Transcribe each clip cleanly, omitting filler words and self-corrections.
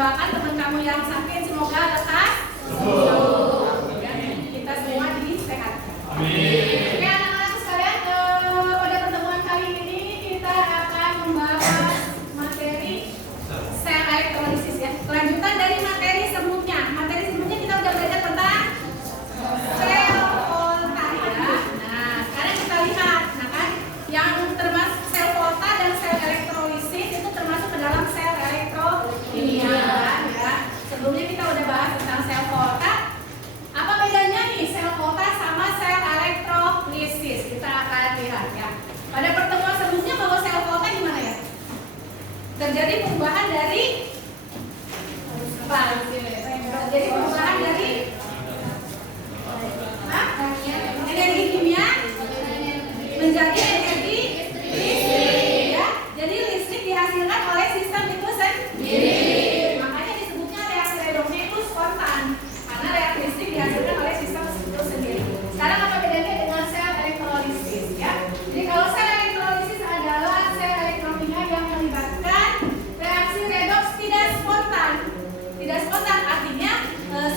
doakan teman kamu yang sakit semoga lekas sembuh. Kita semua disehatkan. Amin. Oke anak-anak sekalian, pada pertemuan kali ini kita akan membahas materi sel elektrolisis ya. Kelanjutan dari materi sebelumnya. Materi sebelumnya kita udah belajar tentang sel volta ya. Nah, sekarang kita lihat, nah kan, yang termasuk sel volta dan sel elektrolisis itu termasuk ke dalam sel elektrokimia ya. Sebelumnya kita udah bahas tentang sel volta. Apa bedanya nih sel volta sama sel elektrolisis? Kita akan lihat ya. Pada pertemuan sebelumnya bahwa sel volta gimana ya? Terjadi perubahan dari apa? Terjadi perubahan dari energi kimia menjadi energi listrik ya. Jadi listrik dihasilkan oleh sistem itu sendiri. Makanya disebutnya reaksi reduknya itu spontan karena reaksi listrik dihasilkan oleh sistem itu sendiri. Sekarang apa bedanya dengan sel elektrolisis ya? Jadi kalau sel elektrolisis adalah sel elektrokimia yang melibatkan reaksi redoks tidak spontan. Tidak spontan artinya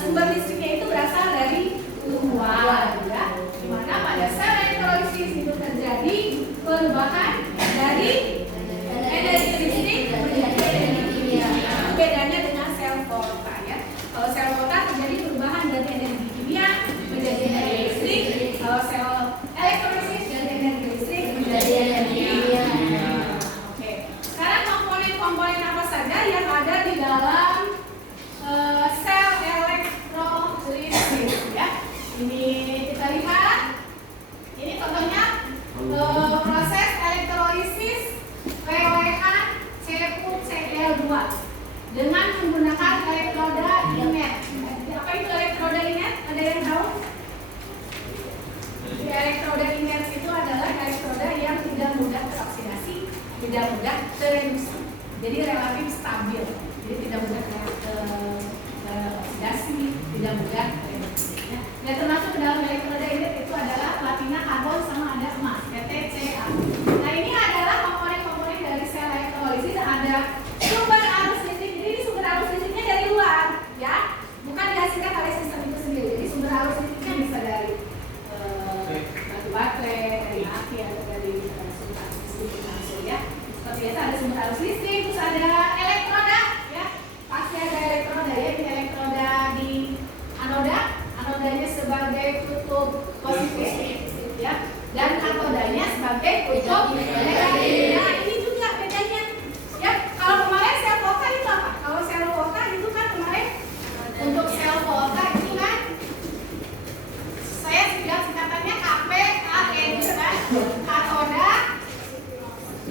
sumber listriknya itu berasal dari luar ya. Dimana pada sel elektrolisis itu terjadi perubahan dari energi listrik menjadi energi kimia. Bedanya dengan sel volta ya. Kalau sel volta terjadi perubahan dari energi kimia menjadi energi listrik. Kalau sel elektrolisis dari energi listrik menjadi energi kimia. Oke. Sekarang komponen-komponen apa saja yang ada di dalam sel elektrolisis ya. Ini kita lihat. Ini contohnya proses elektrolisis lelehan CuCl2 dengan menggunakan elektroda inet. Apa itu elektroda inet? Ada yang tahu? Jadi elektroda inet itu adalah elektroda yang tidak mudah teroksidasi, tidak mudah tereduksi. Jadi relatif stabil. Jadi tidak mudah teroksidasi, tidak mudah tereduksi. Yang termasuk ke dalam elektroda inet itu adalah platina, karbon, sama ada emas, PtCa. Nah ini adalah komponen-komponen dari sel elektrolisis. Ada sumber arus listrik. Jadi sumber arus listriknya dari luar, ya, bukan dihasilkan oleh sistem itu sendiri. Jadi sumber arus listriknya bisa dari batu baterai, dari aki, atau dari sumber arus listrik langsung, ya. Seperti biasa ada sumber arus listrik, terus ada elektroda, ya. Pasti ada elektroda, ya. Ini elektroda di anoda. Anodanya sebagai kutub positif ya, dan katodanya sebagai kutub negatif. Nah ini juga bedanya ya. Kalau kemarin sel volta itu apa? Kalau sel volta itu kan kemarin untuk sel volta itu kan saya bilang singkatannya KPAN gitu kan, katoda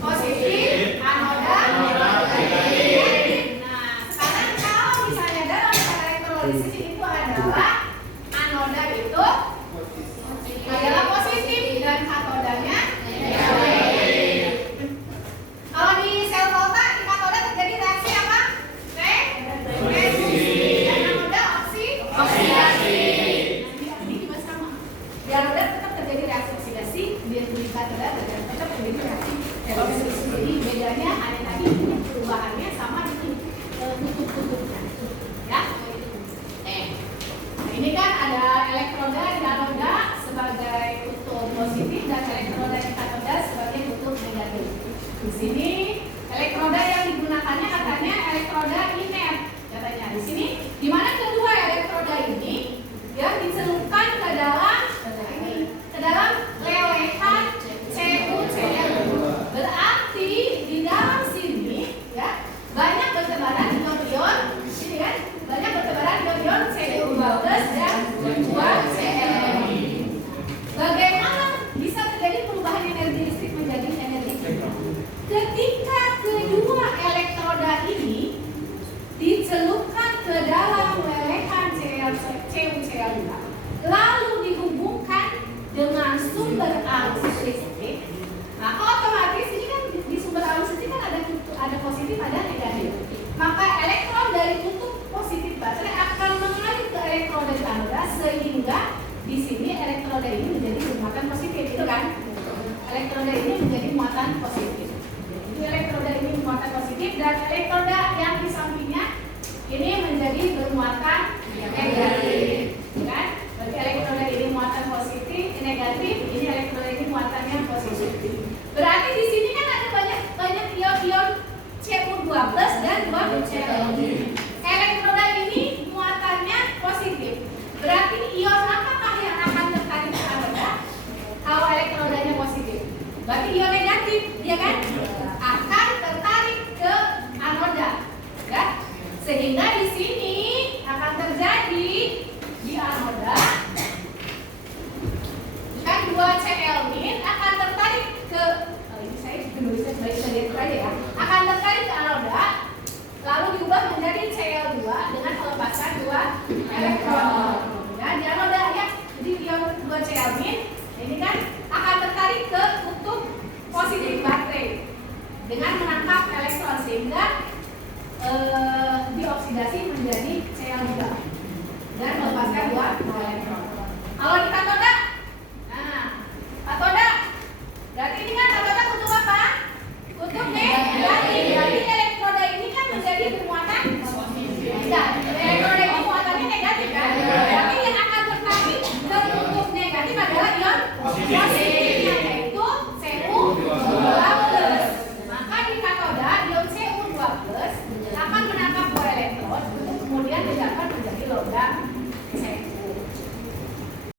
positif, anoda negatif. Nah sekarang kalau misalnya dalam elektrolisis itu adalah anoda itu adalah positif dan katodanya negatif. Kalau di sel volta di katoda terjadi reaksi apa? Reduksi. Dan anoda oksidasi. Ini juga sama. Di anoda tetap terjadi reaksi oksidasi, di katoda tetap terjadi reaksi reduksi. Jadi bedanya ada tadi perubahannya sama di kutub-kutubnya. Ya. Ini kan ada elektroda di anoda sebagai kutub positif dan elektroda di katoda sebagai kutub negatif. Di sini elektroda yang digunakannya katanya elektroda inet katanya. Di sini di mana kedua elektroda ini yang dicelupkan ke dalam lelehan CuCl2. Berarti di dalam sini ya banyak bertebaran ion-ion sini kan, banyak bertebaran ion Cu12 dan 2Cl. Bagaimana bisa terjadi perubahan energi listrik menjadi energi kimia? Ketika kedua elektroda ini dicelupkan ke dalam lelehan CuCl2, lalu dihubungkan dengan sumber arus listrik. Nah, otomatis ini kan di sumber arus listrik kan ada positif, ada negatif. Maka elektron dari kutub positif baterai akan mengalir ke elektroda di anoda sehingga di sini elektroda ini menjadi muatan positif, itu kan? Elektroda ini menjadi muatan positif. Jadi elektroda ini muatan positif dan elektroda yang di sampingnya muatan negatif, kan? Berarti elektroda ini muatan positif, negatif, ini elektroda ini muatannya positif. Berarti di sini kan ada banyak ion-ion Cu2+ dan 2Cl. Elektroda ini muatannya positif. Berarti ion apakah yang akan tertarik ke anoda? Kalau elektrodanya positif. Berarti ion negatif, ya kan? Akan tertarik ke anoda, ya. Sehingga di sini akan terjadi di anoda kan 2Cl- akan tertarik ke ini saya menulisnya sebaik aja ya. Akan tertarik ke anoda lalu diubah menjadi Cl2 dengan pelepasan 2 elektron. Ya, di anoda ya. Jadi ion 2Cl- ini kan akan tertarik ke kutub positif baterai dengan menangkap elektron sehingga dioksidasi menjadi Cl2 dan melepaskan 2 elektron. Kalau di katoda, nah katoda berarti ini kan katoda kutub apa? Kutub negatif. Berarti elektroda ini kan menjadi bermuatan positif. Elektroda ini muatannya negatif kan? Berarti yang akan tertarik ke kutub negatif adalah ion positif.